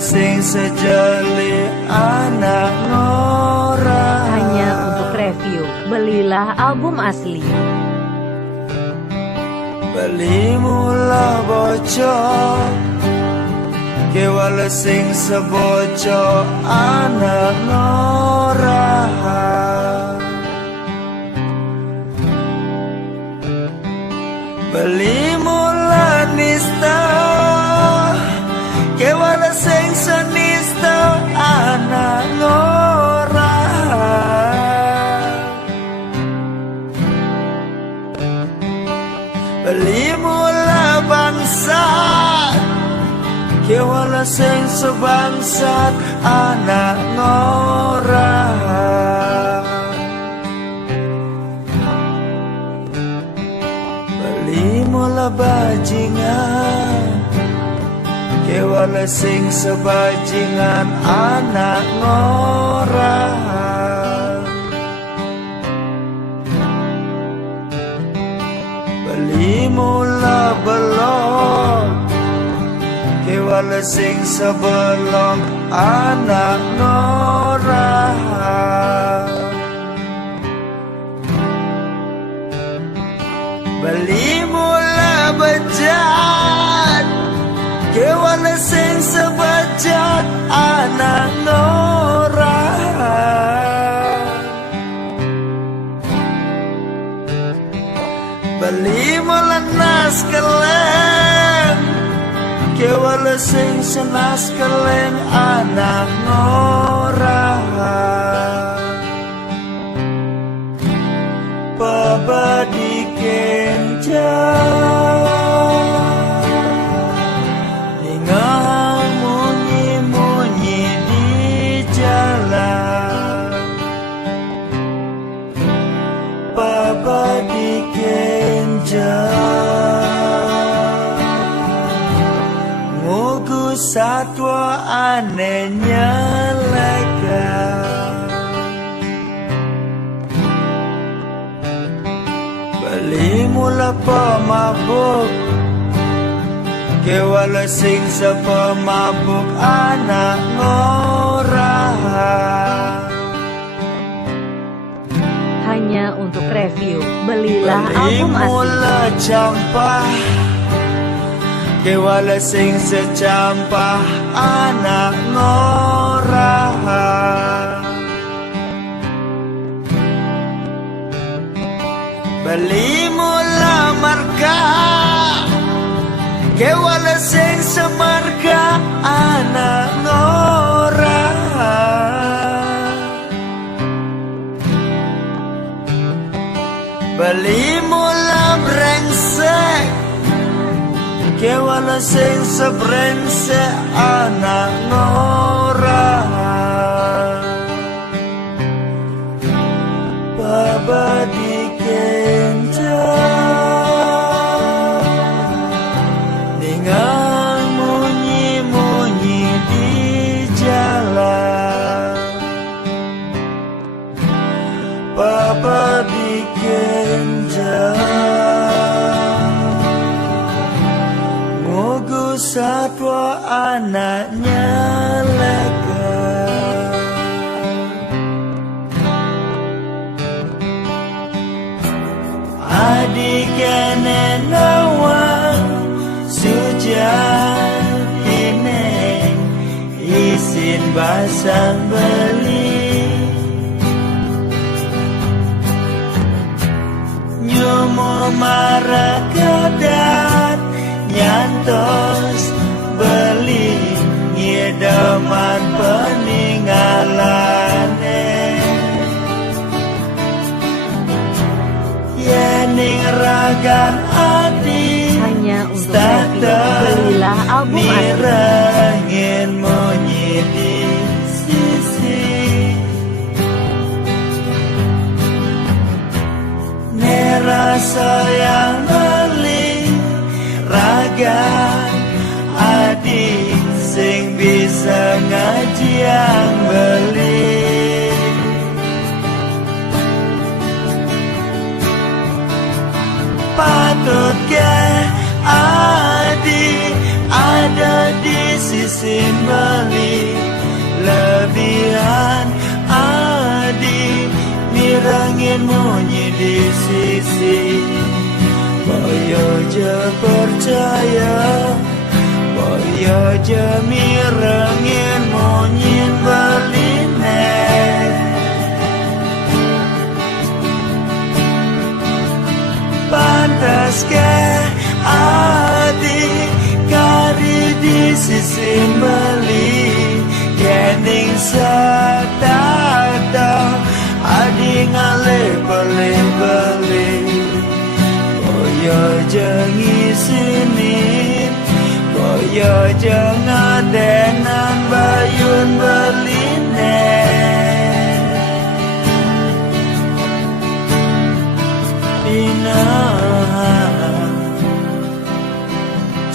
sing sejeli anak ngora. Hanya untuk review, belilah album asli. Beli mula bocor kewala sing seboco anak ngora. Beli mula nista kewala sing senista anak ngora. Beli mula bangsa kewala sing sebangsat anak ngora. Beli mula bajingan kewala sing sebajingan anak ngora. Beli mula belok kewala sing sebelok anak ngora. Beli mula bejat kewala sing sebejat anak ngora. Beli mula nas kelem kewala sing senas keleng anak ngora. Pabadi kenja ningang munyi-munyi di jalan. Pabadi kenja ngugu satwa anehnya lega. Beli mula pemabuk kewala sing sepemabuk anak ngora. Hanya untuk review, belilah Beli album asli. mula campah kewala sing secampah anak ngora. Beli mula marka kewala sing semarka anak ngora. Beli mula brengsek kewala sing sebrengsek anak ngora. Pabadi kenja ningang munyi-munyi di jalan. Pabadi kenja ngugu satwa anaknya lega. Adik nawang sujan ini isin basang beli. Nyumu marah kedat nyantos beli ngedaman peninggalane. Yening ragan adi Hanya untuk review, belilah album asli. mirengin munyi di sisi. Nerasa yang beli ragan adi sing bisa ngaji yang beli. Patut ke adi ada di sisi simbali lebihan adik mirangin munyi di sisi boyo je percaya boyo je mirangin munyi beline pantas ke adik kari di sisi beli kening satata adik ngale beli boyo jangi sini boyo jangan dengan bayun beline Ina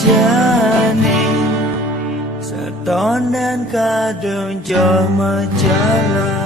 jani seton dan kadung jama jalan